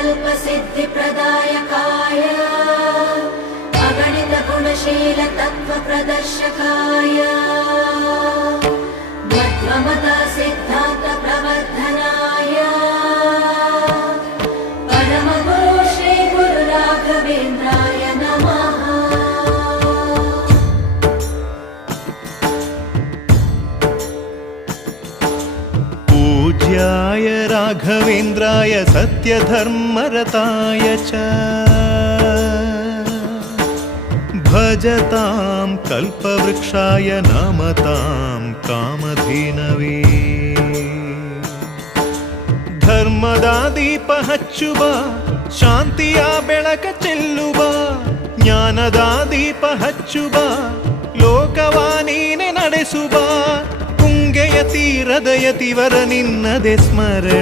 कल्पसिद्धिप्रदायकाय अगणितगुणशीलतत्त्वप्रदर्शकाय मध्वमता सिद्धान्तप्रवर्धनाय परमगुरु श्रीगुरुराघवेन्द्राय नमः। पूज्याय राघवेन्द्राय सत्यधर्मरताय च भजतां कल्पवृक्षाय नमतां कामधेनवे। ಧರ್ಮದ ದೀಪ ಹಚ್ಚುವ ಶಾಂತಿಯ ಬೆಳಕ ಚೆಲ್ಲುವ ಜ್ಞಾನದ ದೀಪ ಹಚ್ಚುವ ಲೋಕವ ನೀನೆ ನಡೆಸುವ ತುಂಗೆಯ ತೀರದ ಯತಿವರ ನಿನ್ನದೆ ಸ್ಮರಣೆ